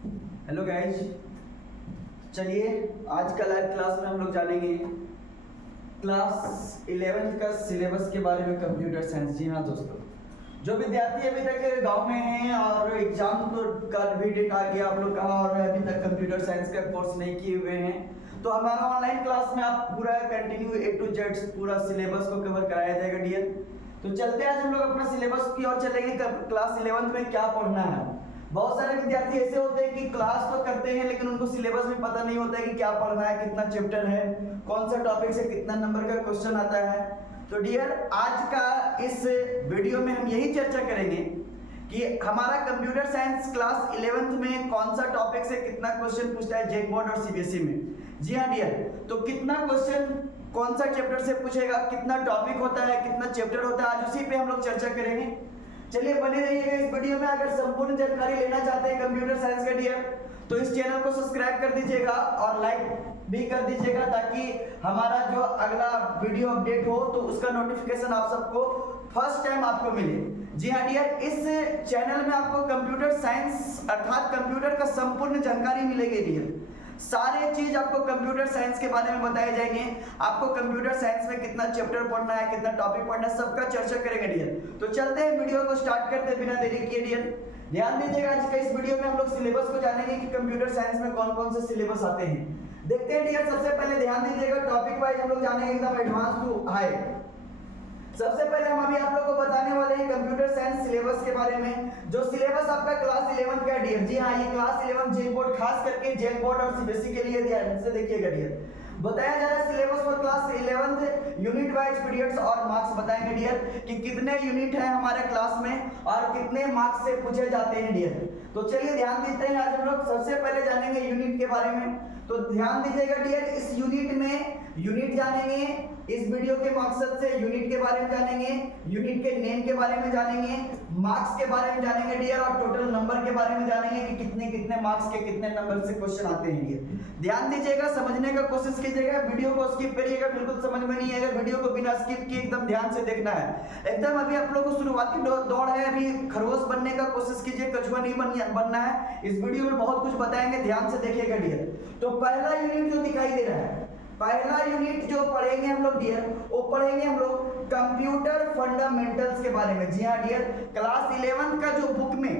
Hello guys, चलिए आज का लाइव क्लास में हम लोग जानेंगे क्लास 11th का सिलेबस के बारे में, कंप्यूटर साइंस। जी हाँ दोस्तों, जो विद्यार्थी अभी तक गांव में हैं और एग्जाम तो का भी डेट आ गया आप लोग का और अभी तक कंप्यूटर साइंस का कोर्स नहीं किए हुए हैं, तो हमारा ऑनलाइन क्लास में आप पूरा कंटिन्यू A to Z पूरा सिलेबस को कवर कराया जाएगा डियर। तो चलते हैं आज हम लोग अपना सिलेबस की ओर चलेंगे। क्लास 11th में क्या पढ़ना है। बहुत सारे विद्यार्थी ऐसे होते हैं कि क्लास तो करते हैं लेकिन उनको सिलेबस में पता नहीं होता है कि क्या पढ़ना है, कितना चैप्टर है, कौन सा टॉपिक से कितना नंबर का क्वेश्चन आता है। तो डियर, आज का इस वीडियो में हम यही चर्चा करेंगे कि हमारा कंप्यूटर साइंस क्लास 11th में कौन सा टॉपिक से कितना क्वेश्चन पूछता है जेक बोर्ड और सीबीएसई में। जी हाँ डियर, तो कितना क्वेश्चन कौन सा चैप्टर से पूछेगा, कितना टॉपिक होता है, कितना चैप्टर होता है, आज उसी पे हम लोग चर्चा करेंगे। चलिए बने रहिएगा इस वीडियो में। अगर संपूर्ण जानकारी लेना चाहते हैं कंप्यूटर साइंस का डियर, तो इस चैनल को सब्सक्राइब कर दीजिएगा और लाइक भी कर दीजिएगा ताकि हमारा जो अगला वीडियो अपडेट हो तो उसका नोटिफिकेशन आप सबको फर्स्ट टाइम आपको मिले। जी हाँ डियर, इस चैनल में आपको कंप्यूटर साइंस अर्थात कंप्यूटर का संपूर्ण जानकारी मिलेगी डियर। सारे चीज आपको कंप्यूटर साइंस के बारे में बताए जाएंगे। आपको कंप्यूटर साइंस में कितना चैप्टर पढ़ना है, कितना टॉपिक पढ़ना है, सबका चर्चा करेंगे डियर। तो चलते हैं वीडियो को स्टार्ट करते हैं बिना देरी किए डियर। ध्यान दीजिएगा, आज का इस वीडियो में हम लोग सिलेबस को जानेंगे कि कंप्यूटर साइंस में कौन कौन से सिलेबस आते हैं। देखते हैं डियर, सबसे पहले ध्यान दीजिएगा, टॉपिक वाइज हम लोग जानेंगे एकदम एडवांस टू हाई। सबसे पहले हम अभी आप लोगों को बताने वाले हैं कंप्यूटर साइंस सिलेबस के बारे में, जो सिलेबस आपका क्लास 11 का डियर। जी हाँ, ये क्लास 11 जेक बोर्ड, खास करके जेक बोर्ड और सीबीएसई के लिए ध्यान से देखिएगा डियर। बताया जा रहा है syllabus for class 11 unit wise periods और मार्क्स बताएंगे डियर कि कितने यूनिट है हमारे क्लास में और कितने मार्क्स से पूछे जाते हैं डियर। तो चलिए ध्यान देते हैं, आज हम लोग सबसे पहले जानेंगे यूनिट के बारे में। तो ध्यान दीजिएगा डियर, इस यूनिट में यूनिट जानेंगे, इस वीडियो के मकसद से यूनिट के बारे में जानेंगे, यूनिट के नेम के बारे में जानेंगे, मार्क्स के बारे में जानेंगे डियर और टोटल नंबर के बारे में जानेंगे कि कितने कितने मार्क्स के कितने नंबर से क्वेश्चन आते हैं डियर। ध्यान दीजिएगा, समझने का कोशिश कीजिएगा, वीडियो को स्किप करिएगा, बिल्कुल समझ में नहीं आएगा। वीडियो को बिना स्किप किए एकदम ध्यान से देखना है। एकदम अभी आप लोगों को शुरुआती दौड़ है, अभी खरगोश बनने का कोशिश कीजिए, कछुआ नहीं बनना है। इस वीडियो में बहुत कुछ बताएंगे, ध्यान से देखिएगा डियर। तो पहला यूनिट जो दिखाई दे रहा है, पहला यूनिट जो पढ़ेंगे हम लोग डियर, वो पढ़ेंगे हम लोग कंप्यूटर फंडामेंटल्स के बारे में। जी हाँ डियर, क्लास 11 का जो बुक में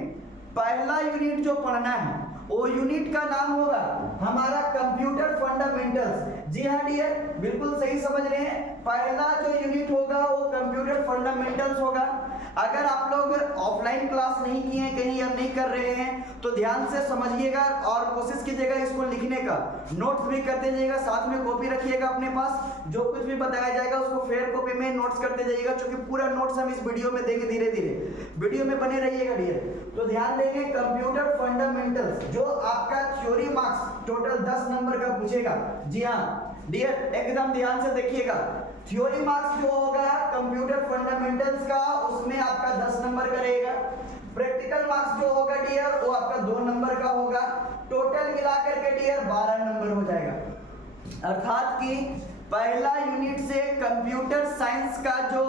पहला यूनिट जो पढ़ना है वो यूनिट का नाम होगा हमारा कंप्यूटर फंडामेंटल्स। जी हाँ डियर, बिल्कुल सही समझ रहे हैं, पहला जो यूनिट होगा वो कंप्यूटर फंडामेंटल्स होगा। अगर आप लोग ऑफलाइन क्लास नहीं किए हैं कहीं या नहीं कर रहे हैं तो ध्यान से समझिएगा और कोशिश कीजिएगा इसको लिखने का, नोट्स भी करते जाइएगा, साथ में कॉपी रखिएगा अपने पास, जो कुछ भी बताया जाएगा उसको फेयर कॉपी में नोट्स करते जाइएगा, क्योंकि पूरा नोट्स हम इस वीडियो में देंगे। धीरे धीरे वीडियो में बने रहिएगा डियर। तो ध्यान देंगे कंप्यूटर फंडामेंटल्स, जो आपका थ्योरी मार्क्स टोटल 10 नंबर का पूछेगा। जी हाँ डियर, एकदम ध्यान से देखिएगा, थ्योरी मार्क्स जो होगा कंप्यूटर फंडामेंटल्स का उसमें आपका 10 नंबर का रहेगा। प्रैक्टिकल मार्क्स जो होगा डियर वो आपका 2 नंबर का होगा। टोटल मिलाकर के डियर 12 नंबर हो जाएगा। अर्थात कि पहला यूनिट से कंप्यूटर साइंस का जो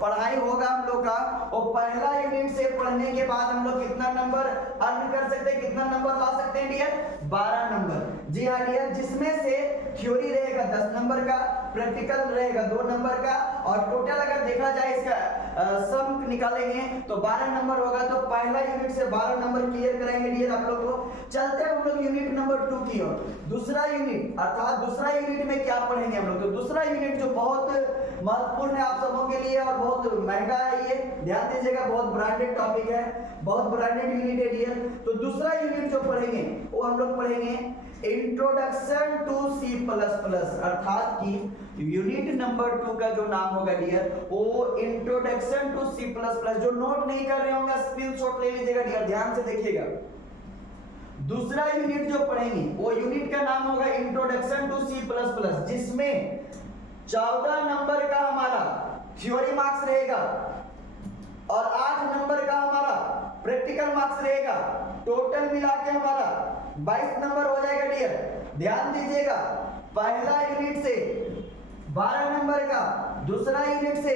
पढ़ाई होगा हम लोग का, वो पहला यूनिट से पढ़ने के बाद हम लोग कितना नंबर अर्न कर सकते हैं, कितना नंबर ला सकते हैं डियर, 12 नंबर। जी हाँ डियर, जिसमें से थ्योरी रहेगा 10 नंबर का, प्रैक्टिकल रहेगा 2 नंबर का और टोटल अगर देखा जाए इसका सम निकालेंगे तो 12 नंबर होगा। तो पहला यूनिट से 12 नंबर क्लियर कराएंगे डियर आप लोग को। चलते हैं हम लोग यूनिट नंबर 2 की ओर। दूसरा यूनिट, अर्थात दूसरा यूनिट में क्या पढ़ेंगे हम लोग। तो दूसरा यूनिट जो बहुत महत्वपूर्ण है आप सबों के लिए और बहुत महंगा है, ये ध्यान दीजिएगा, बहुत ब्रांडेड टॉपिक है, बहुत ब्रांडेड यूनिट है डियर। तो दूसरा यूनिट जो पढ़ेंगे वो हम लोग पढ़ेंगे इंट्रोडक्शन टू C++, अर्थात कि यूनिट नंबर 2 का जो नाम होगा डियर वो इंट्रोडक्शन टू C++। जो नोट नहीं कर रहे होंगे स्क्रीनशॉट ले लीजिएगा डियर, ध्यान से देखिएगा। दूसरा यूनिट जो पढ़ेंगे वो यूनिट का नाम होगा इंट्रोडक्शन टू C++, जिसमें 14 नंबर का हमारा थ्योरी मार्क्स रहेगा और 8 नंबर का हमारा प्रैक्टिकल मार्क्स रहेगा। टोटल मिला के हमारा 22 नंबर हो जाएगा डियर। ध्यान दीजिएगा, पहला यूनिट से 12 नंबर का, दूसरा यूनिट से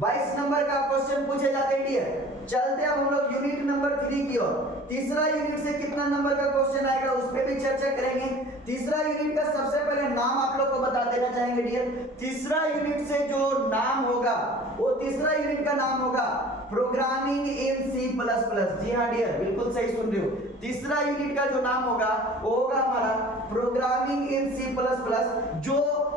22 नंबर का क्वेश्चन पूछे जाते हैं डियर। चलते अब हम लोग यूनिट नंबर 3 विधि की ओर। तीसरा यूनिट से कितना नंबर का क्वेश्चन आएगा उस पर भी चर्चा करेंगे। तीसरा यूनिट का सबसे पहले नाम आप लोग को बता देना चाहेंगे डियर। तीसरा यूनिट से जो नाम होगा वो तीसरा यूनिट का नाम होगा programming in C plus plus. जी हाँ डियर, बिल्कुल सही सुन रहे हो। तीसरा यूनिट का जो नाम होगा वो होगा हमारा programming in C plus plus, जो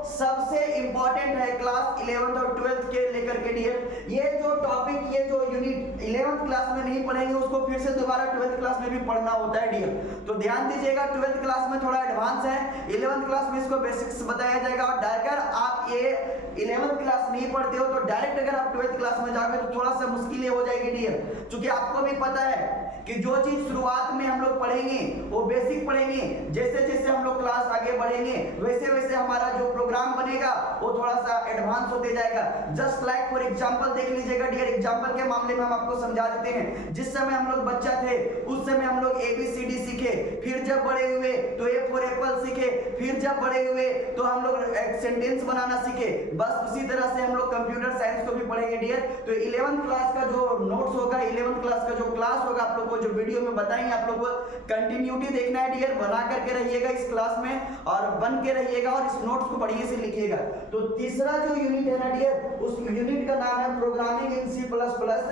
सबसे इंपॉर्टेंट है क्लास 11th और 12th के लेकर के डियर। ये जो टॉपिक, ये जो यूनिट 11th क्लास में नहीं पढ़ेंगे उसको फिर से दोबारा 12th क्लास में भी पढ़ना होता है डियर। तो ध्यान दीजिएगा, 12th क्लास में थोड़ा एडवांस है, 11th क्लास में इसको बेसिक्स बताया जाएगा। और अगर आप ये 11th क्लास नहीं पढ़ते हो तो डायरेक्ट अगर आप 12th क्लास में जाओगे तो थोड़ा सा मुश्किल हो जाएगी डियर, क्योंकि आपको भी पता है कि जो चीज शुरुआत में हम लोग पढ़ेंगे वो बेसिक पढ़ेंगे, जैसे जैसे हम लोग क्लास आगे बढ़ेंगे वैसे वैसे हमारा जो प्रोग्राम बनेगा वो थोड़ा सा एडवांस होते जाएगा। जस्ट लाइक फॉर एग्जांपल देख लीजिएगा डियर, एग्जांपल के मामले में हम आपको समझा देते हैं। जिस समय हम लोग बच्चा थे उस समय हम लोग ABCD सीखे, फिर जब बड़े हुए तो A फॉर एप्पल सीखे, फिर जब बड़े हुए तो हम लोग एक सेंटेंस बनाना सीखे। बस उसी तरह से हम लोग कंप्यूटर साइंस को भी पढ़ेंगे डियर। तो 11th क्लास का जो नोट्स होगा, 11th क्लास का जो क्लास होगा आप लोग को जो वीडियो में बताएंगे, आप लोग को कंटिन्यूटी देखना है डियर, बना करके रहिएगा इस क्लास में और बन के रहिएगा और इस नोट्स को बढ़िया से लिखिएगा। तो तीसरा जो यूनिट है ना डियर, उस यूनिट का नाम है programming in C plus plus,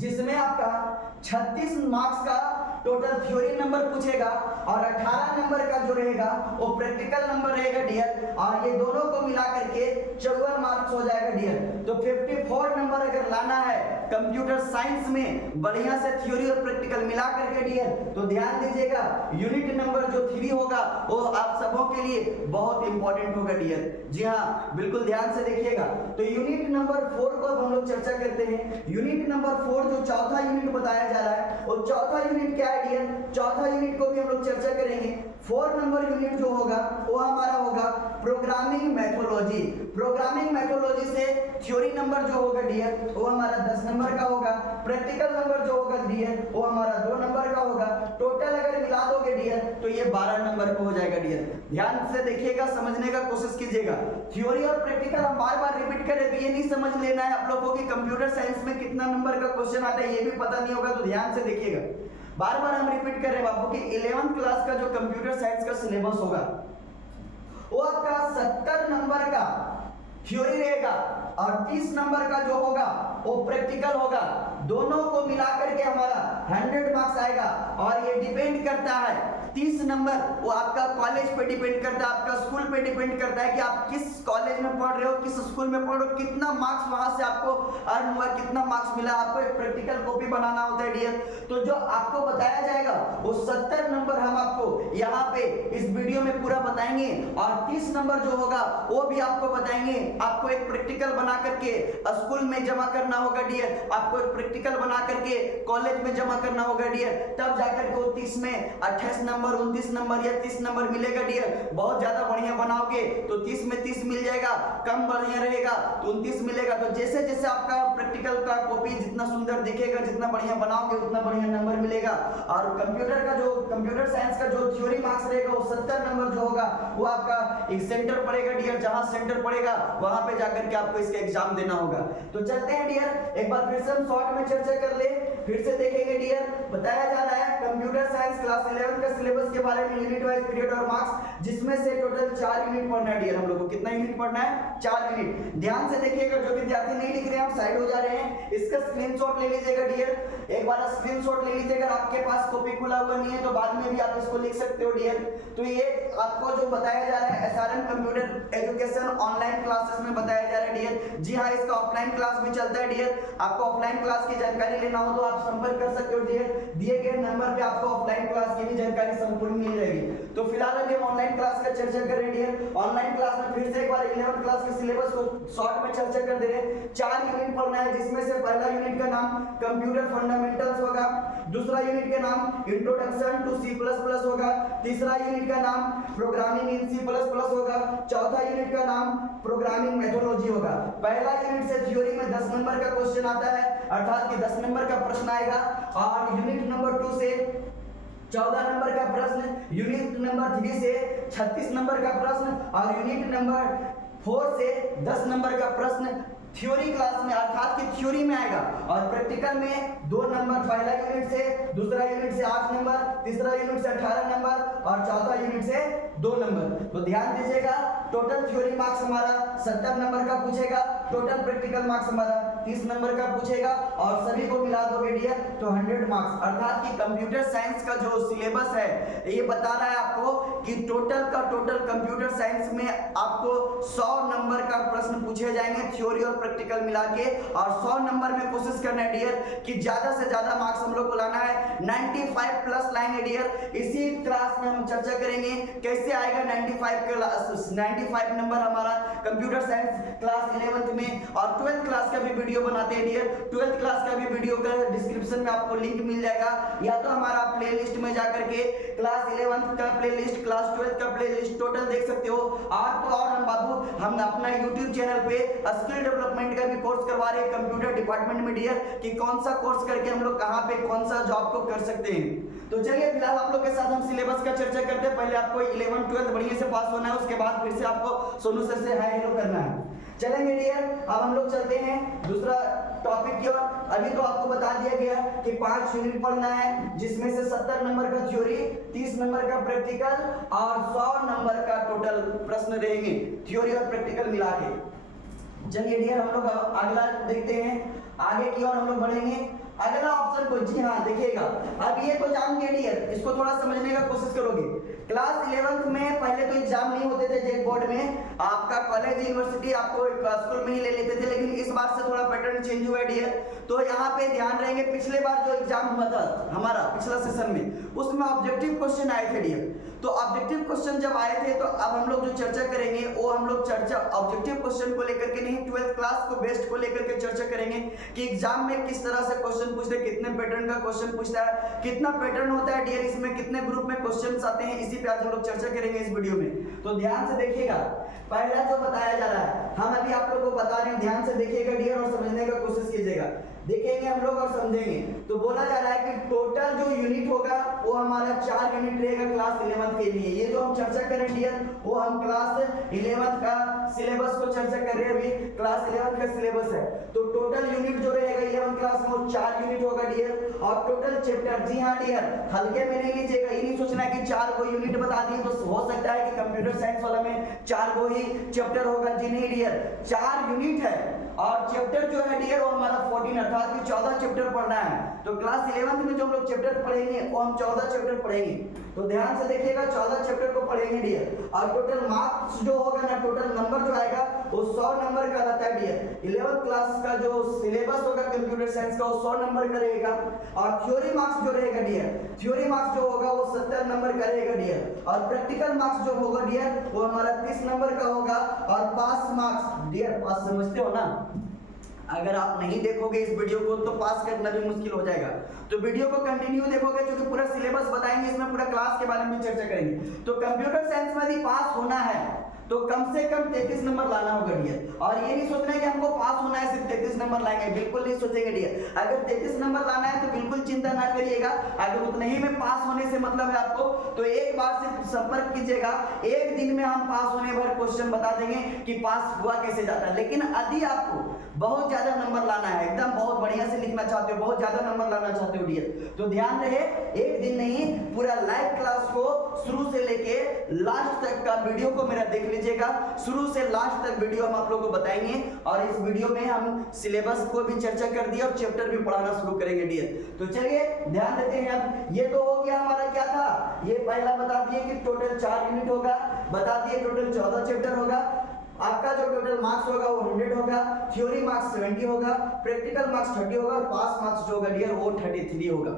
जिसमें आपका 36 मार्क्स का टोटल थ्योरी नंबर पूछेगा और 18 नंबर का जो रहेगा वो प्रैक्टिकल नंबर रहेगा डियर। और ये दोनों को मिला करके 54 मार्क्स हो जाएगा डियर। तो 54 नंबर अगर लाना है कंप्यूटर साइंस में बढ़िया से थ्योरी और प्रैक्टिकल मिला करके डियर, तो ध्यान दीजिएगा यूनिट नंबर जो 3 होगा वो आप सबों के लिए बहुत इंपॉर्टेंट होगा डियर। जी हाँ, बिल्कुल ध्यान से देखिएगा। तो यूनिट नंबर 4 को अब हम लोग चर्चा करते हैं। यूनिट नंबर 4 जो चौथा यूनिट बताया जा रहा है वो चौथा यूनिट क्या है डियर, चौथा यूनिट को भी हम लोग चर्चा करेंगे। 4 नंबर यूनिट जो होगा वो हमारा होगा प्रोग्रामिंग मेथोडोलॉजी। प्रोग्रामिंग मेथोडोलॉजी से थ्योरी नंबर जो होगा डियर वो हमारा 10 नंबर का होगा, प्रैक्टिकल नंबर जो होगा डियर वो हमारा 2 नंबर का होगा। टोटल अगर मिला दोगे डियर तो ये 12 नंबर का हो जाएगा डियर। ध्यान से देखिएगा, समझने का कोशिश कीजिएगा। थ्योरी और प्रैक्टिकल हम बार बार रिपीट करें तो ये नहीं समझ लेना है आप लोगों को कि कंप्यूटर साइंस में कितना नंबर का क्वेश्चन आता है, ये भी पता नहीं होगा। तो ध्यान से देखिएगा, बार बार हम रिपीट कर रहे हैं बाबू कि 11th क्लास का जो कंप्यूटर साइंस का सिलेबस होगा वो आपका 70 नंबर का थ्योरी रहेगा और 30 नंबर का जो होगा वो प्रैक्टिकल होगा। दोनों को मिलाकर के हमारा 100 मार्क्स आएगा। और ये डिपेंड करता है 30 नंबर वो आपका कॉलेज पे डिपेंड करता है, आपका स्कूल पे डिपेंड करता है कि आप किस कॉलेज में पढ़ रहे हो, किस स्कूल में पढ़ रहे हो, कितना मार्क्स वहां से आपको अर्न हुआ, कितना मार्क्स मिला। आपको एक प्रैक्टिकल कॉपी बनाना होता है डियर। तो जो आपको बताया जाएगा वो 70 नंबर हम आपको यहाँ पे इस वीडियो में पूरा बताएंगे और 30 नंबर जो होगा वो भी आपको बताएंगे। आपको एक प्रैक्टिकल बना करके स्कूल में जमा करना होगा डियर, आपको एक प्रैक्टिकल बना करके कॉलेज में जमा करना होगा डियर, तब जाकर के 30 में 28 नंबर, 29 नंबर या 30 नंबर मिलेगा डियर। बहुत ज्यादा बढ़िया बनाओगे तो 30 में 30 मिल जाएगा, कम बढ़िया रहेगा तो 29 मिलेगा। तो जैसे जैसे आपका प्रैक्टिकल का कॉपी जितना सुंदर दिखेगा, जितना बढ़िया बनाओगे उतना बढ़िया नंबर मिलेगा। और कंप्यूटर का जो कंप्यूटर साइंस का जो थ्योरी मार्क्स रहेगा वो 70 नंबर जो होगा वो आपका एक सेंटर पड़ेगा डियर, जहां सेंटर पड़ेगा वहां पे जाकर के आपको इसका एग्जाम देना होगा। तो चलते हैं डियर, एक बार फिर से हम शॉर्ट में चर्चा कर ले, फिर से देखेंगे डियर। बताया जा रहा है कंप्यूटर साइंस क्लास 11 का सिलेबस के बारे में, यूनिट वाइज पीरियड और मार्क्स, जिसमें से टोटल 4 यूनिट पढ़ना है डियर। हम लोग को कितना यूनिट पढ़ना है? 4 यूनिट। ध्यान से देखिएगा, जो विद्यार्थी नहीं लिख रहे हैं आप साइड हो जा रहे हैं, इसका स्क्रीनशॉट ले लीजिएगा डियर। एक बार स्क्रीनशॉट ले लीजिएगा, आपके पास कॉपी खुला हुआ नहीं है तो बाद में भी आप इसको लिख सकते हो डियर। तो ये आपको जो बताया जा रहा है SRM computer education online classes में बताया जा रहा है डियर। जी हाँ, इसका ऑफलाइन क्लास भी चलता है डियर। आपको ऑफलाइन क्लास की जानकारी लेना हो तो आप संपर्क कर सकते हो डियर। दिए गए नंबर पे आपको ऑफलाइन क्लास की भी जानकारी संपूर्ण मिल जाएगी। तो फिलहाल अभी हम ऑनलाइन क्लास का चर्चा कर रहे हैं डियर। ऑनलाइन क्लास में फिर से एक बार 11th क्लास के सिलेबस को शॉर्ट में चर्चा कर दे रहे हैं। 4 यूनिट पढ़ना है, जिसमें से पहला यूनिट का नाम कंप्यूटर फंडामेंटल्स होगा, दूसरा यूनिट का नाम introduction to C plus plus होगा, तीसरा यूनिट का नाम programming in C plus plus होगा, चौथा यूनिट का नाम प्रोग्रामिंग मेथोडोलॉजी होगा। पहला यूनिट से थ्योरी में 10 नंबर का क्वेश्चन आता है, अर्थात कि 10 नंबर का प्रश्न आएगा। और यूनिट नंबर 2 से 14 नंबर का प्रश्न, यूनिट नंबर 3 से 36 नंबर का प्रश्न और यूनिट नंबर 4 से 10 नंबर का प्रश्न थ्योरी क्लास में अर्थात कि थ्योरी में आएगा, और प्रैक्टिकल में 2 नंबर पहला यूनिट से, दूसरा यूनिट से 8 नंबर, तीसरा यूनिट से 18 नंबर और चौथा यूनिट से 2 नंबर। तो ध्यान दीजिएगा, टोटल थ्योरी मार्क्स हमारा 70 नंबर का पूछेगा, टोटल प्रैक्टिकल मार्क्स हमारा 30 नंबर का पूछेगा, और सभी को मिला दोगे डियर तो 100 मार्क्स। अर्थात कि कंप्यूटर साइंस का जो सिलेबस है ये बता रहा है आपको कि टोटल कंप्यूटर साइंस में आपको 100 नंबर का प्रश्न पूछे जाएंगे थ्योरी और प्रैक्टिकल मिला के, और 100 नंबर में कोशिश करना है डियर कि ज्यादा से ज्यादा मार्क्स हम लोग को लाना है। 95 प्लस लाएंगे डियर। इसी क्लास में हम चर्चा करेंगे कैसे आएगा 95 नंबर हमारा कंप्यूटर साइंस क्लास 11th में, और 12th क्लास का भी वीडियो बनाते हैं डियर। 12th क्लास का भी वीडियो का डिस्क्रिप्शन में आपको लिंक मिल जाएगा, या तो हमारा प्लेलिस्ट में जाकर के क्लास 11th का प्लेलिस्ट, क्लास 12th का प्लेलिस्ट टोटल देख सकते हो। और हम बाबू हम अपना YouTube चैनल पे स्किल डेवलपमेंट का भी कोर्स करवा रहे हैं कंप्यूटर डिपार्टमेंट में डियर, कि कौन सा कोर्स करके हम लोग कहां पे कौन सा जॉब को कर सकते हैं। तो चलिए फिलहाल आप लोग के साथ हम सिलेबस का चर्चा करते हैं। पहले आपको 11 12 बढ़िया से पास होना है, उसके बाद फिर से आपको सोनू सर से हाय हेलो करना है। चलेंगे डियर, अब हम लोग चलते हैं दूसरा टॉपिक की ओर। अभी तो आपको बता दिया गया कि 5 यूनिट पढ़ना है, जिसमें से 70 नंबर का थ्योरी, 30 नंबर का प्रैक्टिकल और 100 नंबर का टोटल प्रश्न रहेंगे थ्योरी और प्रैक्टिकल मिला के। चलिए डियर, हम लोग अगला देखते हैं, आगे की ओर हम लोग बढ़ेंगे। अगला ऑप्शन को, जी हाँ देखिएगा, अब ये तो जान गए डियर, इसको थोड़ा समझने का कोशिश करोगे। क्लास 11th में पहले तो एग्जाम नहीं होते थे जेक बोर्ड में, आपका कॉलेज यूनिवर्सिटी आपको स्कूल में ही ले लेते थे, लेकिन इस बार से थोड़ा पैटर्न चेंज हुआ है डियर। तो यहाँ पे ध्यान रहेंगे, पिछले बार जो एग्जाम हुआ था हमारा पिछला सेशन में, उसमें ऑब्जेक्टिव क्वेश्चन आए थे डियर। तो ऑब्जेक्टिव क्वेश्चन जब आए थे, तो अब हम लोग जो चर्चा करेंगे वो हम लोग चर्चा ऑब्जेक्टिव क्वेश्चन को लेकर के नहीं, 12th क्लास को बेस्ड को लेकर के चर्चा करेंगे कि एग्जाम में किस तरह से क्वेश्चन पूछते हैं, कितने पैटर्न का क्वेश्चन पूछता है, कितना पैटर्न होता है डियर, इसमें कितने ग्रुप में क्वेश्चंस आते हैं, इसी पे आज हम लोग चर्चा करेंगे इस वीडियो में। तो ध्यान से देखिएगा, पहला जो बताया जा रहा है हम अभी आप लोगों को बता रहे हैं, ध्यान से देखिएगा डियर और समझने का कोशिश कीजिएगा। देखेंगे हम लोग और समझेंगे। तो बोला जा रहा है कि टोटल जो यूनिट होगा वो हमारा 4 यूनिट रहेगा क्लास 11th के लिए। ये जो हम चर्चा कर रहे हैं डियर, वो हम क्लास 11th का सिलेबस को चर्चा कर रहे हैं, अभी क्लास 11th का सिलेबस है। तो टोटल यूनिट जो रहेगा 11th क्लास में वो 4 यूनिट होगा डियर, और टोटल चैप्टर, जी हाँ डियर, हल्के में नहीं लीजिएगा, ये नहीं सोचना कि 4 को यूनिट बता दिए तो हो सकता है कि कंप्यूटर साइंस वाला में 4 को ही चैप्टर होगा, जी नहीं डियर, 4 यूनिट है, और चैप्टर जो है डियर वो हमारा 14 अर्थात कि 14 चैप्टर पढ़ना है। तो क्लास 11th में जो हम लोग चैप्टर पढ़ेंगे वो हम 14 चैप्टर पढ़ेंगे। तो ध्यान से देखिएगा, 14 चैप्टर को पढ़ेंगे डियर, और टोटल मार्क्स जो होगा ना, टोटल नंबर जो आएगा वो 100 नंबर का रहता है डियर। 11th क्लास का जो सिलेबस होगा कंप्यूटर साइंस का वो 100 नंबर का रहेगा, और थ्योरी मार्क्स जो रहेगा डियर, थ्योरी मार्क्स जो होगा वो 70 नंबर का रहेगा डियर, और प्रैक्टिकल मार्क्स जो होगा डियर वो हमारा 30 नंबर का होगा, और पास मार्क्स डियर, पास समझते हो ना, अगर आप नहीं देखोगे इस वीडियो को तो पास करना भी मुश्किल हो जाएगा। तो वीडियो को कंटिन्यू देखोगे, क्योंकि पूरा सिलेबस बताएंगे, इसमें पूरा क्लास के बारे में चर्चा करेंगे। तो कंप्यूटर साइंस में यदि पास होना है तो कम से कम 33 नंबर लाना होगा डियर, और ये नहीं सोचना है कि हमको पास होना है सिर्फ 33 नंबर लाएंगे, बिल्कुल नहीं सोचेंगे डियर। अगर 33 नंबर लाना है तो बिल्कुल चिंता ना करिएगा, अगर उतने ही में पास होने से मतलब है आपको, तो एक बार सिर्फ संपर्क कीजिएगा, एक दिन में हम पास होने भर क्वेश्चन बता देंगे कि पास हुआ कैसे जाता है। लेकिन यदि आपको बहुत ज्यादा नंबर लाना है, एकदम बहुत बढ़िया से लिखना चाहते हो, बहुत ज्यादा नंबर लाना चाहते हो डियर, तो ध्यान रहे, एक दिन नहीं, पूरा लाइव क्लास को शुरू से लेके लास्ट तक का वीडियो को मेरा देख लीजिएगा, शुरू से लास्ट तक वीडियो हम आप लोगों को बताएंगे, और इस वीडियो में हम सिलेबस को भी चर्चा कर दिया और चैप्टर भी पढ़ाना शुरू करेंगे डियर। तो चलिए ध्यान देते हैं। अब ये तो हो गया हमारा, क्या था ये पहला बता दिए कि टोटल 4 यूनिट होगा, बता दिए टोटल 14 चैप्टर होगा, आपका जो टोटल मार्क्स होगा वो 100 होगा, थ्योरी मार्क्स 70 होगा, प्रैक्टिकल मार्क्स 30 होगा, और पास मार्क्स जो होगा डियर वो 33 होगा।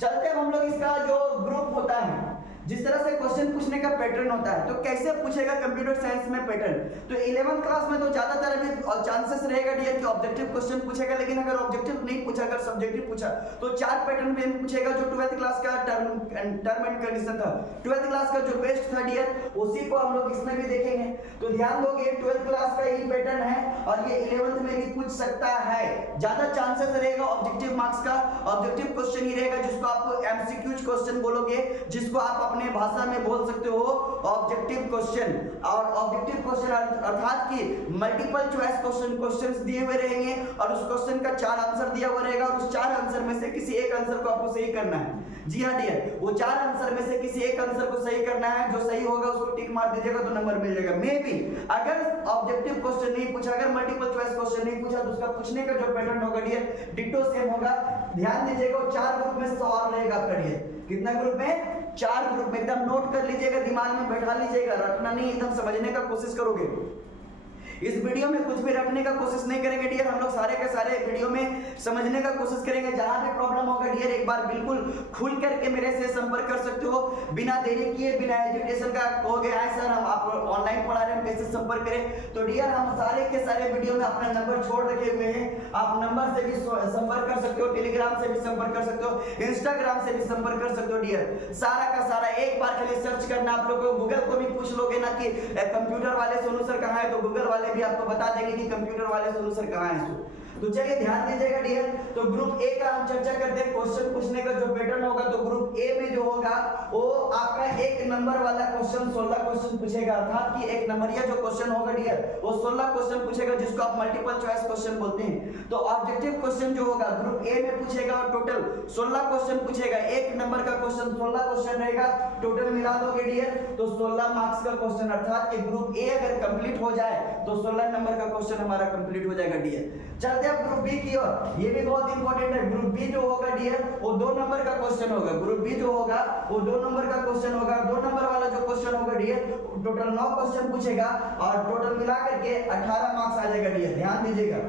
चलते हैं हम लोग, इसका जो ग्रुप होता है, जिस तरह से क्वेश्चन पूछने का पैटर्न होता है, तो कैसे पूछेगा कंप्यूटर साइंस में पैटर्न। तो 11th क्लास में तो ज्यादातर अभी चांसेस रहेगा डियर कि ऑब्जेक्टिव क्वेश्चन पूछेगा, लेकिन अगर ऑब्जेक्टिव नहीं पूछा, अगर सब्जेक्टिव पूछा तो 4 पैटर्न में पूछेगा, जो 12th क्लास का टर्म एंड कंडीशन था, 12th क्लास का जो बेस्ट था डियर, उसी को हम लोग इसमें भी देखेंगे। तो ध्यान दोगे, 12th क्लास का यही पैटर्न है, और ये 11th में भी पूछ सकता है, ज्यादा चांसेस रहेगा ऑब्जेक्टिव मार्क्स का, ऑब्जेक्टिव क्वेश्चन ही रहेगा जिसको आपको MCQ एमसीक्यूज क्वेश्चन बोलोगे, जिसको आप अपने भाषा में बोल सकते हो ऑब्जेक्टिव क्वेश्चन। और ऑब्जेक्टिव क्वेश्चन अर्थात कि मल्टीपल चॉइस क्वेश्चंस दिए हुए रहेंगे और उस क्वेश्चन का 4 आंसर दिया हुआ रहेगा और उस 4 आंसर में से किसी एक आंसर को आपको सही करना है। जी हाँ डियर, वो 4 आंसर में से किसी एक आंसर को सही करना है, जो सही होगा उसको टिक मार दीजिएगा तो नंबर मिल जाएगा। मे बी अगर ऑब्जेक्टिव क्वेश्चन नहीं पूछा, अगर मल्टीपल चॉइस क्वेश्चन नहीं पूछा तो उसका पूछने का जो पैटर्न होगा डियर डिट्टो सेम होगा। ध्यान दीजिएगा 4 ग्रुप में सवाल रहेगा आपका डियर। कितना ग्रुप में? 4 ग्रुप में। एकदम नोट कर लीजिएगा, दिमाग में बैठा लीजिएगा, रटना नहीं, एकदम समझने का कोशिश करोगे। इस वीडियो में कुछ भी रखने का कोशिश नहीं करेंगे डियर, हम लोग सारे के सारे वीडियो में समझने का कोशिश करेंगे। जहां भी प्रॉब्लम होगा डियर एक बार बिल्कुल खुल करके मेरे से संपर्क कर सकते हो, बिना देरी किए, बिना एजुकेशन का कहोगे आए सर हम आप ऑनलाइन पढ़ा रहे हैं, कैसे संपर्क करें। तो डियर हम सारे के सारे वीडियो में अपना नंबर छोड़ रखे हुए हैं, आप नंबर से भी संपर्क कर सकते हो, टेलीग्राम से भी संपर्क कर सकते हो, इंस्टाग्राम से भी संपर्क कर सकते हो डियर। सारा का सारा एक बार खाली सर्च करना, आप लोग को गूगल को भी पूछ लोगे ना कि कंप्यूटर वाले सोनू सर कहाँ है, तो गूगल वाले भी आपको बता देंगे कि कंप्यूटर वाले सोनू सर कहाँ हैं। तो चलिए ध्यान दीजिएगा डियर। तो ग्रुप ए का हम चर्चा करते हैं। क्वेश्चन पूछने का जो पैटर्न होगा, तो ग्रुप ए में जो होगा वो आपका 1 नंबर वाला क्वेश्चन 16 क्वेश्चन पूछेगा, अर्थात कि 1 नंबरिया जो क्वेश्चन होगा डियर वो 16 क्वेश्चन पूछेगा, जिसको आप मल्टीपल चॉइस क्वेश्चन बोलते हैं। तो ऑब्जेक्टिव क्वेश्चन जो होगा ग्रुप ए में पूछेगा और टोटल 16 क्वेश्चन पूछेगा। 1 नंबर का क्वेश्चन 16 क्वेश्चन रहेगा, टोटल मिला दोगे डियर तो 16 मार्क्स का क्वेश्चन, अर्थात कि ग्रुप ए अगर कंप्लीट हो जाए तो 16 नंबर का क्वेश्चन हमारा कंप्लीट हो जाएगा डियर। चलते अब ग्रुप बी की ओर, ये भी बहुत इंपॉर्टेंट है। ग्रुप बी जो होगा डियर वो 2 नंबर का क्वेश्चन होगा। ग्रुप बी जो होगा वो 2 नंबर का क्वेश्चन होगा। 2 नंबर वाला जो क्वेश्चन होगा डियर टोटल 9 क्वेश्चन पूछेगा और टोटल मिला करके 18 मार्क्स आ जाएगा डियर, ध्यान दीजिएगा।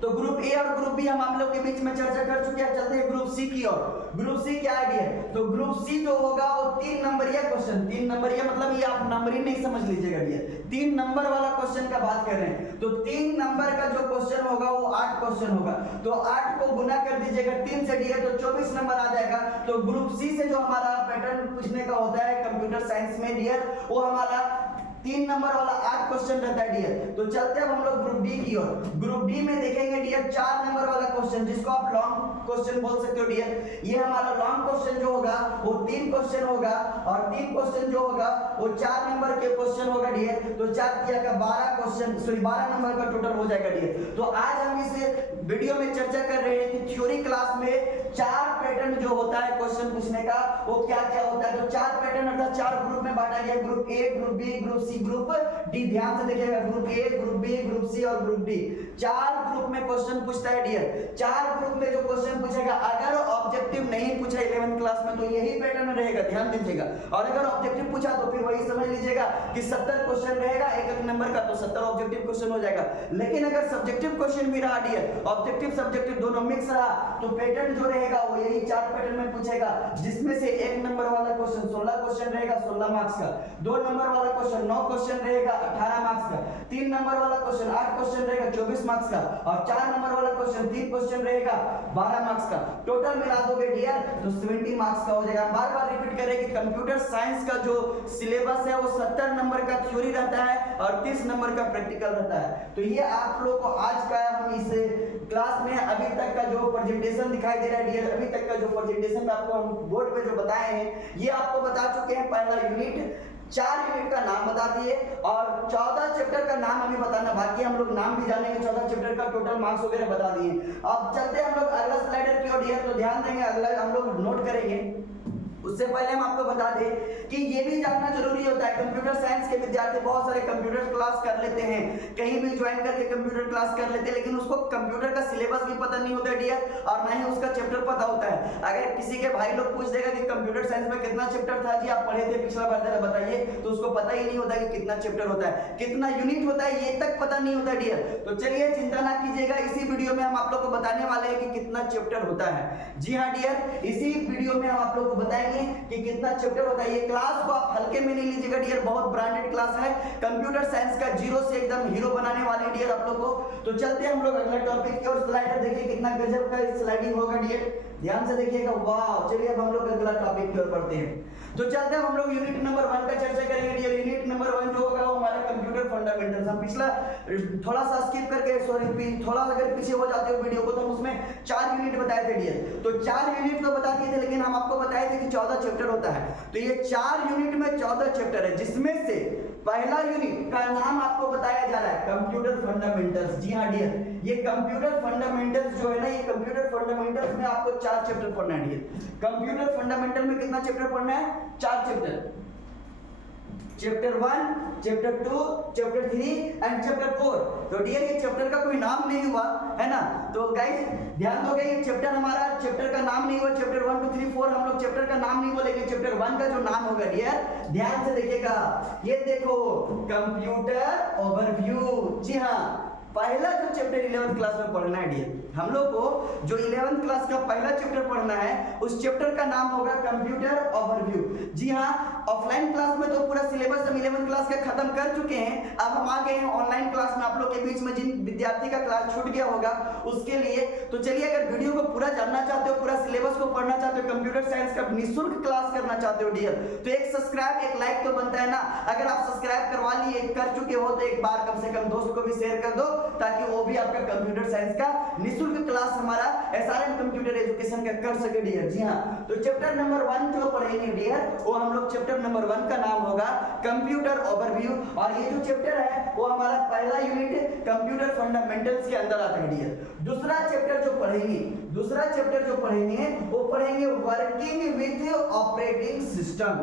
तो ग्रुप ए और ग्रुप बी हम आप लोग के बीच में चर्चा कर चुके हैं। चलते हैं ग्रुप सी की ओर। ग्रुप सी क्या है डियर? तो ग्रुप सी जो होगा वो 3 नंबरिया क्वेश्चन, 3 नंबरिया मतलब ये आप नंबर ही नहीं समझ लीजिएगा डियर, 3 नंबर वाला क्वेश्चन का बात कर रहे हैं। तो 3 नंबर का जो क्वेश्चन होगा वो 8 क्वेश्चन होगा। तो 8 को गुना कर दीजिएगा 3 से डियर तो 24 नंबर आ जाएगा। तो ग्रुप सी से जो हमारा पैटर्न पूछने का होता है कंप्यूटर साइंस में डियर, वो हमारा 3 नंबर वाला 8 क्वेश्चन रहता है डियर। तो चलते हैं हम लोग ग्रुप डी की ओर। ग्रुप डी में देखेंगे डियर 4 नंबर वाला क्वेश्चन, जिसको आप लॉन्ग क्वेश्चन बोल सकते हो डियर। ये हमारा लॉन्ग क्वेश्चन जो होगा वो 3 क्वेश्चन होगा और 3 क्वेश्चन जो होगा वो 4 नंबर के क्वेश्चन होगा डियर। तो 4 किया का 12 क्वेश्चन, सॉरी 12 नंबर का टोटल हो जाएगा डियर। तो आज हम इस वीडियो में चर्चा कर रहे हैं कि थ्योरी क्लास में 4 पैटर्न जो होता है क्वेश्चन पूछने का वो क्या क्या होता है। तो 4 पैटर्न अर्थात 4 ग्रुप में बांटा गया, group A, group B, group C, group D. ध्यान से देखिएगा, group A, group B, group C और ग्रुप डी, 4 ग्रुप में क्वेश्चन पूछता है डियर। 4 ग्रुप में जो क्वेश्चन पूछेगा, अगर ऑब्जेक्टिव नहीं पूछा 11th क्लास में तो यही पैटर्न रहेगा, ध्यान दीजिएगा। और अगर ऑब्जेक्टिव पूछा तो फिर वही समझ लीजिएगा कि 70 क्वेश्चन रहेगा 1 नंबर का, तो 70 ऑब्जेक्टिव क्वेश्चन हो जाएगा। लेकिन अगर सब्जेक्टिव क्वेश्चन भी रहा डियर, ऑब्जेक्टिव सब्जेक्टिव दोनों मिक्स रहा, तो पैटर्न जो रहेगा वो यही 4 पैटर्न में पूछेगा, जिसमें से 1 नंबर वाला क्वेश्चन 16 क्वेश्चन रहेगा 16 मार्क्स का, 2 नंबर वाला क्वेश्चन 9 क्वेश्चन रहेगा 18 मार्क्स का, 3 नंबर वाला क्वेश्चन 8 क्वेश्चन रहेगा 24 मार्क्स का और 4 नंबर वाला क्वेश्चन 3 क्वेश्चन रहेगा 12 मार्क्स का। टोटल मिला दोगे डियर तो 70 मार्क्स का हो जाएगा। बार बार रिपीट करें कि कंप्यूटर साइंस का जो सिलेबस है वो 70 नंबर का थ्योरी रहता है और 30 नंबर का प्रैक्टिकल रहता है। तो ये आप लोग को आज का हम इस क्लास में अभी तक का जो प्रेजेंटेशन दिखाई दे रहा है डियर, अभी तक का जो प्रेजेंटेशन आपको हम बोर्ड पे जो बताए हैं ये आपको बता चुके हैं। पहला यूनिट 4 यूनिट का नाम बता दिए और 14 चैप्टर का नाम अभी बताना बाकी, हम लोग नाम भी जानेंगे, 14 चैप्टर का टोटल मार्क्स वगैरह बता दिए। अब चलते हैं हम लोग अगला स्लाइडर की ओर डियर। तो ध्यान देंगे, अगला हम लोग नोट करेंगे। उससे पहले हम आपको बता दें कि ये भी जानना जरूरी होता है, कंप्यूटर साइंस के विद्यार्थी बहुत सारे कंप्यूटर क्लास कर लेते हैं, कहीं भी ज्वाइन करके कंप्यूटर क्लास कर लेते हैं, लेकिन उसको कंप्यूटर का सिलेबस भी पता नहीं होता है डियर और ना ही उसका चैप्टर पता होता है। अगर किसी के भाई लोग पूछ देगा कि कंप्यूटर साइंस में कितना चैप्टर था जी आप पढ़े थे पिछला बार जरा बताइए, तो उसको पता ही नहीं होता कि कितना चैप्टर होता है, कितना यूनिट होता है, ये तक पता नहीं होता डियर। तो चलिए चिंता ना कीजिएगा, इसी वीडियो में हम आप लोग को बताने वाले हैं कि कितना चैप्टर होता है। जी हाँ डियर, इसी वीडियो में हम आप लोग को बताएंगे कि कितना चैप्टर होता है। ये क्लास को आप हल्के में नहीं लीजिएगा डियर, बहुत ब्रांडेड क्लास है, कंप्यूटर साइंस का जीरो से एकदम हीरो बनाने वाले हैं डियर आप लोग को। तो चलते हैं हम लोग अगला टॉपिक की ओर। स्लाइडर देखिए कितना गजब का स्लाइडिंग होगा डियर, ध्यान से देखिएगा, वाह। चलिए अब हम लोग अगला टॉपिक की ओर बढ़ते हैं। तो चलते हैं हम लोग यूनिट नंबर 1 का चर्चा करेंगे डियर। यूनिट नंबर 1 जो होगा वो हमारा कंप्यूटर फंडामेंटल्स। हम पिछला थोड़ा सा स्किप करके, सॉरी थोड़ा अगर पीछे हो जाते हो वीडियो को, तो हम उसमें 4 यूनिट बताए थे डियर। तो 4 यूनिट तो बता दिए थे थे, लेकिन हम आपको बताए थे कि 14 चैप्टर होता है। तो ये 4 यूनिट में 14 चैप्टर है, जिसमें से पहला यूनिट का नाम आपको बताया जा रहा है कंप्यूटर फंडामेंटल्स। जी हाँ डियर, ये कंप्यूटर फंडामेंटल्स जो है ना, ये कंप्यूटर फंडामेंटल्स में आपको 4 चैप्टर पढ़ना है डियर। कंप्यूटर फंडामेंटल में कितना चैप्टर पढ़ना है? 4 chapter. Chapter 1, chapter 2, chapter 3 and chapter 4। तो डियर ये चैप्टर का कोई नाम नहीं हुआ है ना, तो गाइस ध्यान दोगे, ये चैप्टर हमारा चैप्टर का नाम नहीं हुआ। चैप्टर 1 2 3 4 हम लोग चैप्टर का नाम नहीं बोलेंगे, चैप्टर 1 का जो नाम होगा डियर ध्यान से देखिएगा, ये देखो कंप्यूटर ओवरव्यू। जी हाँ, पहला जो चैप्टर 11th क्लास में पढ़ना है डियर, हम लोग को जो 11th क्लास का पहला चैप्टर पढ़ना है उस चैप्टर का नाम होगा कंप्यूटर ओवरव्यू। जी हाँ, ऑफलाइन क्लास में तो पूरा सिलेबस हम 11th क्लास का खत्म कर चुके हैं, अब हम आ गए हैं ऑनलाइन क्लास में। आप लोग के बीच में जिन विद्यार्थी का क्लास छूट गया होगा उसके लिए, तो चलिए अगर वीडियो को पूरा जानना चाहते हो, पूरा सिलेबस को पढ़ना चाहते हो, कंप्यूटर साइंस का निःशुल्क क्लास करना चाहते हो डियर, तो एक सब्सक्राइब एक लाइक तो बनता है ना। अगर आप सब्सक्राइब करवा लिए, कर चुके हो, तो एक बार कम से कम दोस्त को भी शेयर कर दो, ताकि वो भी आपका कंप्यूटर साइंस का निःशुल्क क्लास हमारा एसआरएम कंप्यूटर एजुकेशन का कर सके डियर। जी हाँ, तो चैप्टर नंबर 1 जो पढ़ेंगे डियर, वो हम लोग चैप्टर नंबर 1 का नाम होगा कंप्यूटर ओवरव्यू, और ये जो चैप्टर है वो हमारा पहला यूनिट कंप्यूटर फंडामेंटल्स के अंदर आता है डियर। दूसरा चैप्टर जो पढ़ेंगे वो पढ़ेंगे वर्किंग विथ ऑपरेटिंग सिस्टम।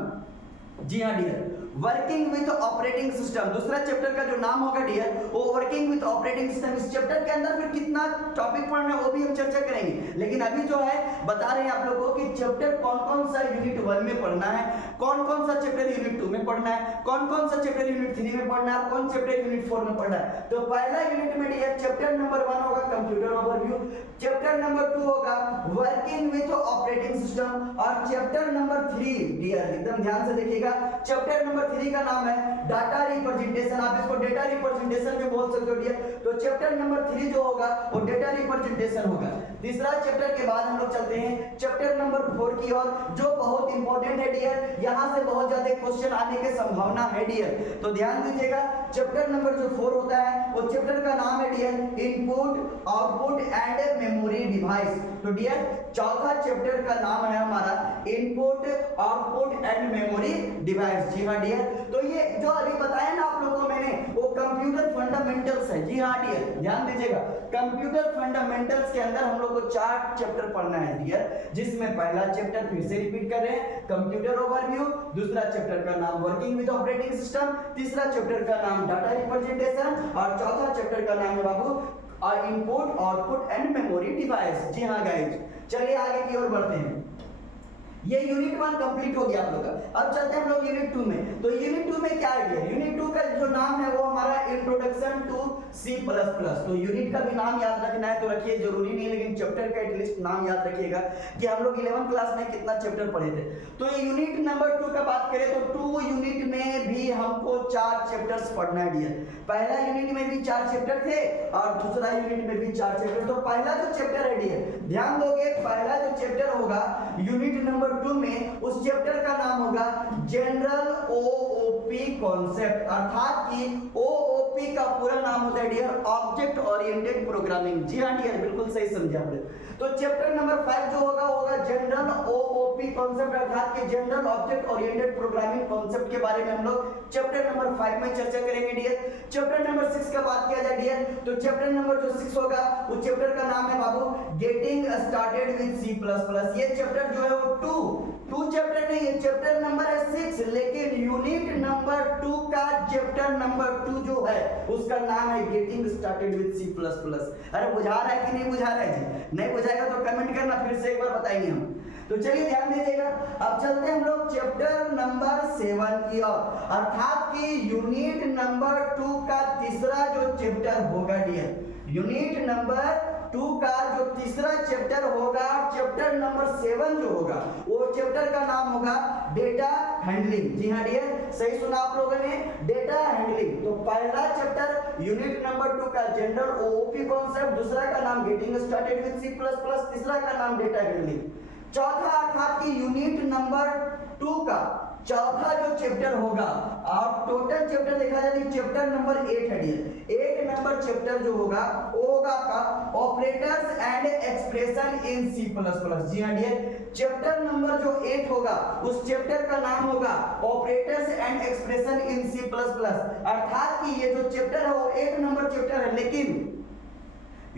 जी हाँ dear, working with operating system दूसरा चैप्टर का जो नाम होगा डियर, वो वर्किंग विथ ऑपरेटिंग सिस्टम। इस चैप्टर के अंदर फिर कितना टॉपिक पढ़ना है वो भी हम चर्चा करेंगे, लेकिन अभी जो है बता रहे हैं आप लोगों को कि चैप्टर कौन कौन सा यूनिट 1 में पढ़ना है, कौन कौन सा चैप्टर यूनिट 2 में पढ़ना है, कौन कौन सा चैप्टर यूनिट 3 में पढ़ना है, कौन चैप्टर यूनिट 4 में पढ़ना है। तो पहला यूनिट में डियर चैप्टर नंबर 1 होगा कंप्यूटर ओवरव्यू, चैप्टर नंबर 2 होगा वर्किंग विथ ऑपरेटिंग सिस्टम, और चैप्टर नंबर 3 डियर एकदम ध्यान से देखिएगा, चैप्टर नंबर 3 का नाम है डाटा रिप्रेजेंटेशन। आप इसको डेटा रिप्रेजेंटेशन भी बोल सकते हो डियर। तो चैप्टर नंबर 3 जो होगा वो डेटा रिप्रेजेंटेशन होगा। तीसरा चैप्टर के बाद हम लोग चलते हैं चैप्टर नंबर 4 की ओर, जो बहुत इंपॉर्टेंट है डियर, यहां से बहुत ज्यादा क्वेश्चन आने की संभावना है डियर, तो ध्यान दीजिएगा। चैप्टर नंबर जो 4 होता है वो चैप्टर का नाम है dear input output and memory device. तो डियर चौथा चैप्टर का नाम है हमारा input output and memory device. जी हाँ डियर, तो ये जो अभी बताया ना आप लोगों को मैंने, वो कंप्यूटर फंडामेंटल्स है। जी हाँ डियर, ध्यान दीजिएगा, कंप्यूटर फंडामेंटल्स के अंदर हम लोग को 4 चैप्टर पढ़ना है डियर, जिसमें पहला चैप्टर फिर से रिपीट कर रहे हैं कंप्यूटर ओवरव्यू, दूसरा चैप्टर का नाम वर्किंग विद ऑपरेटिंग सिस्टम, तीसरा चैप्टर का नाम डाटा रिप्रेजेंटेशन, और चौथा चैप्टर का नाम है बाबू input output and memory device. जी हाँ गाइस, चलिए आगे की ओर बढ़ते हैं। ये यूनिट 1 कंप्लीट हो गया आप लोग का। अब चलते हैं हम लोग यूनिट 2 में। तो यूनिट 2 में क्या है? यूनिट 2 का जो नाम है वो हमारा इंट्रोडक्शन टू C++। तो यूनिट का भी नाम याद रखना है तो रखिए, जरूरी नहीं, लेकिन चैप्टर का एटलीस्ट नाम याद रखिएगा कि हम लोग 11th क्लास में कितना चैप्टर पढ़े थे। तो ये यूनिट नंबर 2 का बात करें तो 2 यूनिट में भी हमको 4 चैप्टर्स पढ़ना है डियर। पहला यूनिट में भी 4 चैप्टर थे और दूसरा यूनिट में भी 4 चैप्टर। तो पहला जो चैप्टर है डियर, ध्यान दोगे, पहला जो चैप्टर होगा यूनिट नंबर 2 में, उस चैप्टर का नाम होगा जनरल ओओपी कॉन्सेप्ट, अर्थात कि ओओपी का पूरा नाम होता है डियर ऑब्जेक्ट ओरिएंटेड प्रोग्रामिंग। जी हां डियर, बिल्कुल सही समझे आपने। तो चैप्टर नंबर 5 जो होगा जनरल ओओपी कॉन्सेप्ट, अर्थात कि general object oriented programming concept के बारे में हम लोग चैप्टर नंबर 5 में चर्चा करेंगे डियर। चैप्टर नंबर 6 का बात किया जाए डियर, तो चैप्टर नंबर जो 6 होगा उस चैप्टर का नाम है बाबू गेटिंग स्टार्टेड विद C++। ये चैप्टर जो है वो 2 चैप्टर नहीं है, चैप्टर नंबर है 6, लेकिन यूनिट नंबर 2 का चैप्टर नंबर 2 जो है उसका नाम है गेटिंग स्टार्टेड विद C++। अरे बुझा रहा है कि नहीं बुझा रहा है जी? नहीं बुझाएगा तो कमेंट करना, फिर से एक बार बताएंगे हम। तो चलिए ध्यान दीजिएगा। अब चलते हैं हम लोग चैप्टर नंबर 7 की ओर, अर्थात कि यूनिट नंबर 2 का तीसरा जो चैप्टर होगा डियर, यूनिट नंबर 2 का जो तीसरा चैप्टर होगा, चैप्टर नंबर 7 जो होगा वो चैप्टर का नाम होगा डेटा हैंडलिंग। जी हाँ डियर, सही सुना आप लोगों ने, डेटा हैंडलिंग। तो पहला चैप्टर यूनिट नंबर 2 का जनरल ओओपी कॉन्सेप्ट, दूसरा का नाम गेटिंग स्टार्टेड विद C++, तीसरा का नाम डेटा हैंडलिंग। चौथा अर्थात कि यूनिट नंबर 2 का चौथा जो चैप्टर होगा, और टोटल चैप्टर देखा जाए तो चैप्टर नंबर 8 है डियर। 8 नंबर चैप्टर जो होगा वो होगा आपका operators and expression in C plus plus. जी हाँ डियर, चैप्टर नंबर जो 8 होगा उस चैप्टर का नाम होगा operators and expression in C plus plus. अर्थात कि ये जो चैप्टर है वो 8 नंबर चैप्टर है, लेकिन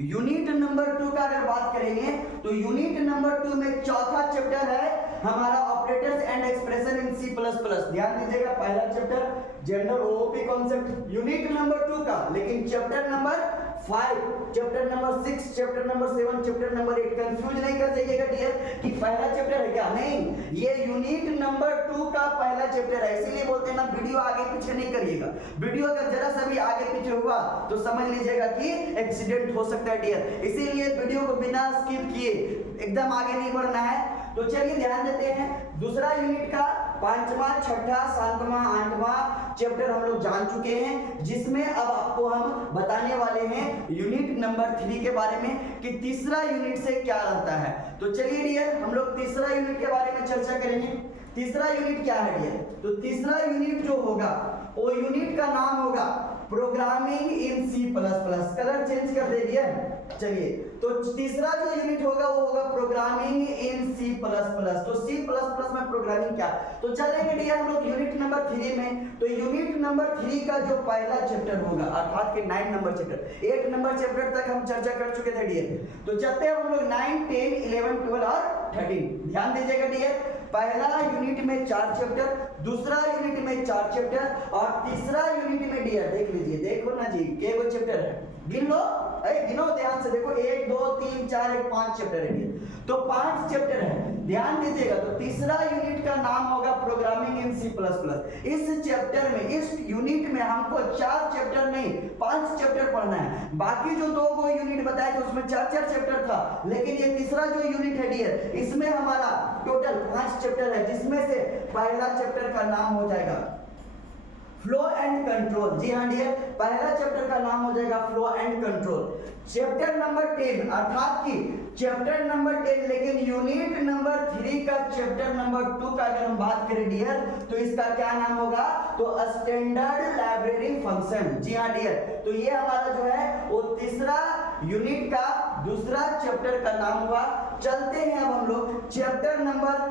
यूनिट नंबर 2 का अगर बात करेंगे तो यूनिट नंबर 2 में चौथा चैप्टर है हमारा operators and expression in C plus plus. ध्यान दीजिएगा, पहला chapter general OOP concept unit number 2 का, लेकिन chapter number 5, chapter number 6, chapter number 7, chapter number 8। Confuse नहीं कर जाइएगा डियर कि पहला चैप्टर है क्या, नहीं, ये यूनिट नंबर 2 का पहला चैप्टर है। इसीलिए बोलते हैं ना वीडियो आगे पीछे नहीं करिएगा। वीडियो अगर जरा सा भी आगे पीछे हुआ तो समझ लीजिएगा कि एक्सीडेंट हो सकता है डियर। इसीलिए वीडियो को बिना स्किप किए एकदम आगे नहीं बढ़ना है। तो चलिए ध्यान देते हैं, दूसरा यूनिट का 5वां, 6ठा, 7वां, 8वां चैप्टर हम लोग जान चुके हैं, जिसमें अब आपको हम बताने वाले हैं यूनिट नंबर 3 के बारे में कि तीसरा यूनिट से क्या रहता है। तो चलिए डियर हम लोग तीसरा यूनिट के बारे में चर्चा करेंगे। तीसरा यूनिट क्या है डियर, तो तीसरा यूनिट जो होगा वो यूनिट का नाम होगा programming in C plus plus. Colour change कर दे डियर। चलिए, तो तीसरा जो यूनिट होगा वो होगा programming in C plus plus. तो सी प्लस प्लस में प्रोग्रामिंग क्या, तो चलेंगे डियर हम लोग यूनिट नंबर 3 में। तो यूनिट नंबर 3 का जो पहला चैप्टर होगा, अर्थात कि 9 नंबर चैप्टर, 8 नंबर चैप्टर तक हम चर्चा कर चुके थे डियर। तो चलते हैं हम लोग 9, 10, 11, 12 और 13। ध्यान दीजिएगा डियर, पहला यूनिट में 4 चैप्टर, दूसरा यूनिट में 4 चैप्टर, और तीसरा यूनिट में डियर देख लीजिए, देखो ना जी केवल चैप्टर है, गिन लो, गिनो ध्यान से, देखो 1 2 3 4 1 5 चैप्टर है डियर। तो 5 चैप्टर है, ध्यान दीजिएगा। तो तीसरा यूनिट का नाम होगा programming in C plus plus. इस चैप्टर में, इस यूनिट में हमको 4 चैप्टर नहीं 5 चैप्टर पढ़ना है। बाकी जो 2 यूनिट बताए थे उसमें 4 चैप्टर था, लेकिन ये तीसरा जो यूनिट है डियर, इसमें हमारा टोटल 5 चैप्टर है, जिसमें से पहला चैप्टर का नाम हो जाएगा फ्लो एंड कंट्रोल। जी हाँ डियर, पहला चैप्टर का नाम हो जाएगा flow and control. Chapter number 10, अर्थात कि चैप्टर नंबर 10, लेकिन यूनिट नंबर 3 का चैप्टर नंबर 2 का अगर हम बात करें डियर, तो इसका क्या नाम होगा, तो स्टैंडर्ड लाइब्रेरी फंक्शन। जी हाँ डियर, तो ये हमारा जो है वो तीसरा यूनिट का दूसरा चैप्टर का नाम हुआ। चलते हैं अब हम लोग चैप्टर नंबर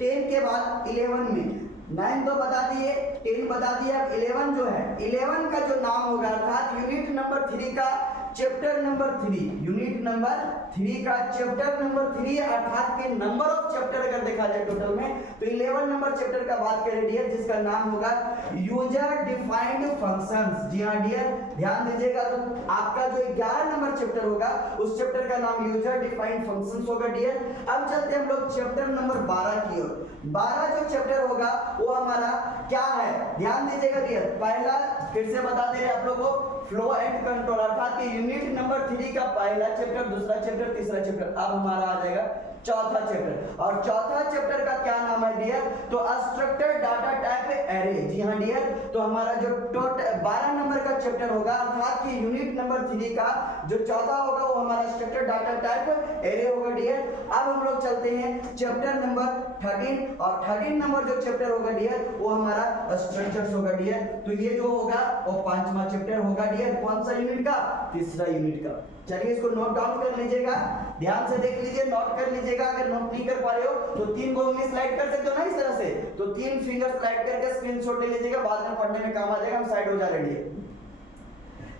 10 के बाद 11 में। 9 तो बता दिए, 10 बता दिया, अब 11 जो है, 11 का जो नाम होगा, अर्थात यूनिट नंबर 3 का चैप्टर नंबर 3, यूनिट नंबर 3 का चैप्टर नंबर 3, अर्थात के नंबर ऑफ चैप्टर अगर देखा जाए टोटल में, तो 11 नंबर चैप्टर का बात करें डियर, जिसका नाम होगा यूजर डिफाइंड फंक्शंस। जी हाँ डियर, ध्यान दीजिएगा, तो आपका जो 11 नंबर चैप्टर होगा उस चैप्टर का नाम यूजर डिफाइंड फंक्शंस होगा डियर। अब चलते हम लोग चैप्टर नंबर 12 की ओर। 12 जो चैप्टर होगा वो हमारा क्या है, ध्यान दीजिएगा डियर। पहला फिर से बता दे रहे आप लोगों को, फ्लो एंड कंट्रोल, अर्थात कि यूनिट नंबर 3 का पहला चैप्टर, दूसरा चैप्टर, तीसरा चैप्टर। अब हमारा आ जाएगा चौथा चैप्टर, और चौथा चैप्टर का क्या नाम है डियर, तो स्ट्रक्चर्ड डाटा टाइप एरे। जी हाँ डियर, तो हमारा जो टोटल 12 नंबर का चैप्टर होगा, अर्थात कि यूनिट नंबर 3 का जो चौथा होगा वो हमारा स्ट्रक्चर्ड डाटा टाइप एरे होगा डियर। अब हम लोग चलते हैं चैप्टर नंबर 13, और 13 नंबर जो चैप्टर होगा डियर वो हमारा स्ट्रक्चर्स होगा डियर। तो ये जो होगा वो 5वां चैप्टर होगा डियर। कौन सा यूनिट का, तीसरा यूनिट का। चलिए इसको नोट डाउन कर लीजिएगा, ध्यान से देख लीजिए, नोट कर लीजिएगा। अगर नोट नहीं कर पा रहे हो तो 3 को उंगली स्लाइड कर सकते हो ना इस तरह से, तो 3 फिंगर स्लाइड करके स्क्रीनशॉट ले लीजिएगा, बाद में पढ़ने में काम आ जाएगा। हम साइड हो जा रहे हैं।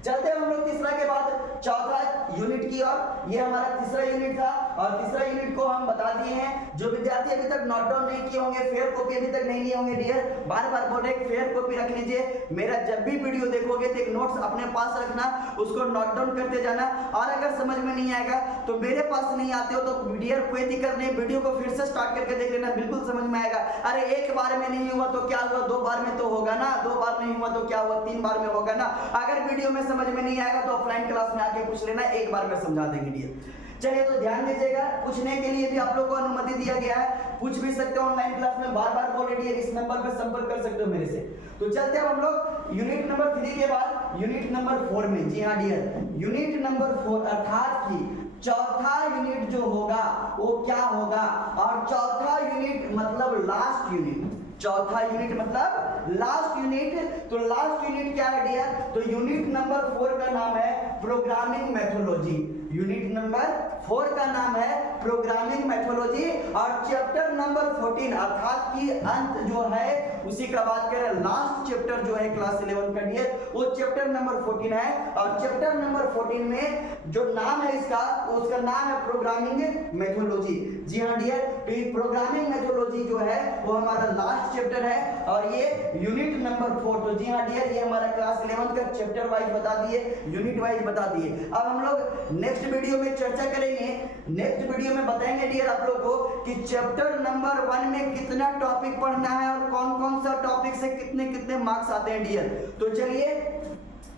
चलते हैं हम लोग तीसरा के बाद चौथा यूनिट की ओर। ये हमारा तीसरा यूनिट था, और तीसरा यूनिट को हम बता दिए हैं। जो विद्यार्थी अभी तक नोट डाउन नहीं किए होंगे, फेयर कॉपी अभी तक नहीं लिए होंगे डियर, बार बार बोल रहे हैं फेयर कॉपी रख लीजिए। मेरा जब भी वीडियो देखोगे तो एक नोट्स अपने पास रखना, उसको नोट डाउन करते जाना। और अगर समझ में नहीं आएगा तो मेरे पास नहीं आते हो तो डियर कोई दिक्कत नहीं, वीडियो को फिर से स्टार्ट करके देख लेना, बिल्कुल समझ में आएगा। अरे एक बार में नहीं हुआ तो क्या हुआ, 2 बार में तो होगा ना, 2 बार नहीं हुआ तो क्या हुआ, 3 बार में होगा ना। अगर वीडियो में समझ में नहीं आएगा तो ऑफलाइन क्लास में आके पूछ लेना, एक बार में समझा देंगे डियर। चलिए तो ध्यान दीजिएगा, पूछने के लिए भी आप लोगों को अनुमति दिया गया है, पूछ भी सकते हो ऑनलाइन क्लास में, बार बार बोल रही है, इस नंबर पे संपर्क कर सकते हो मेरे से। तो चलते हैं हम लोग यूनिट नंबर 3 के बाद यूनिट नंबर 4 में। जी हाँ डियर, यूनिट नंबर 4 अर्थात कि चौथा यूनिट जो होगा वो क्या होगा, और चौथा यूनिट मतलब लास्ट यूनिट। चौथा यूनिट मतलब लास्ट यूनिट। तो लास्ट यूनिट क्या है डियर? तो यूनिट नंबर 4 का नाम है प्रोग्रामिंग मेथोडोलॉजी। यूनिट नंबर 4 का नाम है प्रोग्रामिंग मेथोडोलॉजी और चैप्टर नंबर 14 अर्थात कि अंत जो है उसी का बात करें, लास्ट चैप्टर जो है क्लास 11 का डियर वो चैप्टर नंबर 14 है। और चैप्टर नंबर 14 में जो नाम है इसका, उसका नाम है प्रोग्रामिंग मेथोडोलॉजी। जी हाँ डियर, तो ये प्रोग्रामिंग मेथोडोलॉजी जो है वो हमारा लास्ट चैप्टर है और ये यूनिट नंबर 4। तो जी हाँ डियर, ये हमारा क्लास 11 का चैप्टर वाइज बता दिए, यूनिट वाइज बता दिए। अब हम लोग नेक्स्ट वीडियो में चर्चा करेंगे, नेक्स्ट वीडियो में बताएंगे डियर आप लोग को कि चैप्टर नंबर 1 में कितना टॉपिक पढ़ना है और कौन कौन सा टॉपिक से कितने कितने मार्क्स आते हैं डियर। तो चलिए,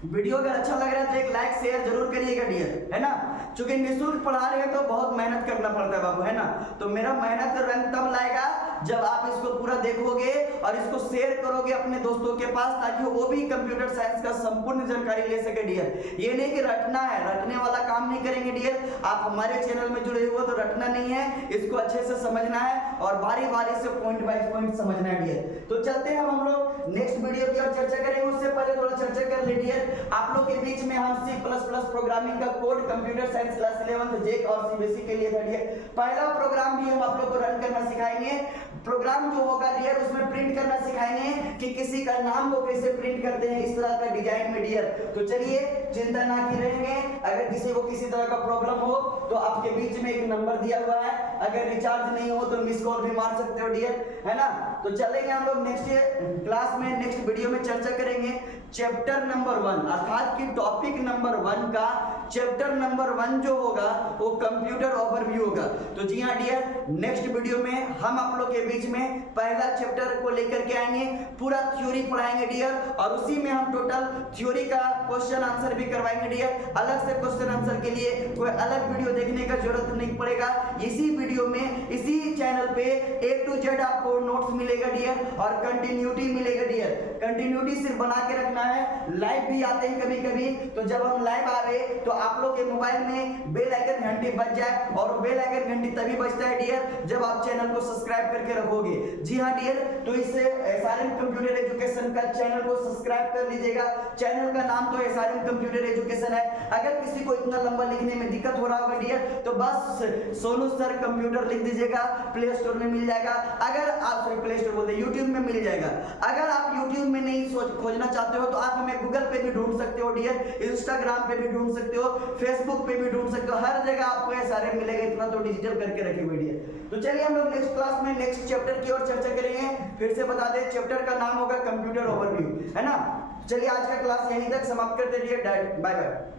वीडियो अगर अच्छा लग रहा है तो एक लाइक शेयर जरूर करिएगा डियर, है ना। क्योंकि निःशुल्क पढ़ा रहे हैं तो बहुत मेहनत करना पड़ता है बाबू, है ना। तो मेरा मेहनत रंग तब लाएगा जब आप इसको पूरा देखोगे और इसको शेयर करोगे अपने दोस्तों के पास, ताकि वो भी कंप्यूटर साइंस का संपूर्ण जानकारी ले सके डियर। ये नहीं कि रटना है, रटने वाला काम नहीं करेंगे डियर। आप हमारे चैनल में जुड़े हुए तो रटना नहीं है, इसको अच्छे से समझना है और बारी बारी से पॉइंट बाय पॉइंट समझना है डियर। तो चलते हैं हम लोग नेक्स्ट वीडियो की ओर चर्चा करेंगे। उससे पहले थोड़ा चर्चा कर ले डियर, आप लोग के बीच में हम C++ प्रोग्रामिंग का कोड कंप्यूटर साइंस क्लास 11 जेक और सीबीएसई के लिए था डियर। पहला प्रोग्राम भी हम आप लोग को रन करना सिखाएंगे। प्रोग्राम जो होगा डियर उसमें प्रिंट करना सिखाएंगे कि किसी का नाम को कैसे प्रिंट करते हैं इस तरह का डिजाइन में डियर। तो चलिए, चिंता ना की रहेंगे। अगर किसी को किसी तरह का प्रॉब्लम हो तो आपके बीच में एक नंबर दिया हुआ है, अगर रिचार्ज नहीं हो तो मिस कॉल भी मार सकते हो डियर, है ना। तो चलेंगे हम लोग नेक्स्ट क्लास में, नेक्स्ट वीडियो में चर्चा करेंगे चैप्टर नंबर 1 अर्थात कि टॉपिक नंबर 1 का चैप्टर नंबर 1 जो होगा वो कंप्यूटर ओवरव्यू होगा। तो जी हाँ डियर, नेक्स्ट वीडियो में हम आप लोग के बीच में पहला चैप्टर को लेकर के आएंगे, पूरा थ्योरी पढ़ाएंगे डियर और उसी में हम टोटल थ्योरी का क्वेश्चन आंसर भी करवाएंगे डियर। अलग से क्वेश्चन आंसर के लिए कोई अलग वीडियो देखने का जरूरत नहीं पड़ेगा, इसी वीडियो में इसी चैनल पे A to Z आपको नोट्स मिलेगा डियर और कंटिन्यूटी मिलेगा डियर। कंटिन्यूटी सिर्फ बना के रखना है, लाइव भी आते हैं कभी कभी, तो जब हम लाइव आवे तो आप लोग के मोबाइल में बेल आइकन घंटी बज जाए और बेल आइकन घंटी तभी बजता है डियर जब आप चैनल को सब्सक्राइब करके रखोगे। जी हाँ डियर, तो इस SRM कंप्यूटर एजुकेशन का चैनल को सब्सक्राइब कर लीजिएगा। चैनल का नाम तो SRM कंप्यूटर एजुकेशन है। अगर किसी को इतना लंबा लिखने में दिक्कत हो रहा होगा डियर तो बस सोनू सर कंप्यूटर लिख दीजिएगा, प्ले स्टोर में मिल जाएगा। अगर आप प्ले स्टोर बोलते यूट्यूब में मिल जाएगा। अगर आप यूट्यूब में नहीं खोजना चाहते हो तो आप हमें गूगल पे भी ढूंढ सकते हो डियर, इंस्टाग्राम पे भी ढूंढ सकते हो, फेसबुक पे भी ढूंढ सकते हो, हर जगह आपको SRM मिलेगा। इतना तो डिजिटल करके रखे हुए डियर। तो चलिए हम लोग नेक्स्ट क्लास में नेक्स्ट चैप्टर की ओर चर्चा करेंगे। फिर से बता दें, चैप्टर का नाम होगा कंप्यूटर ओवरव्यू, है ना। चलिए आज का क्लास यहीं तक समाप्त करते हैं डियर, बाय बाय।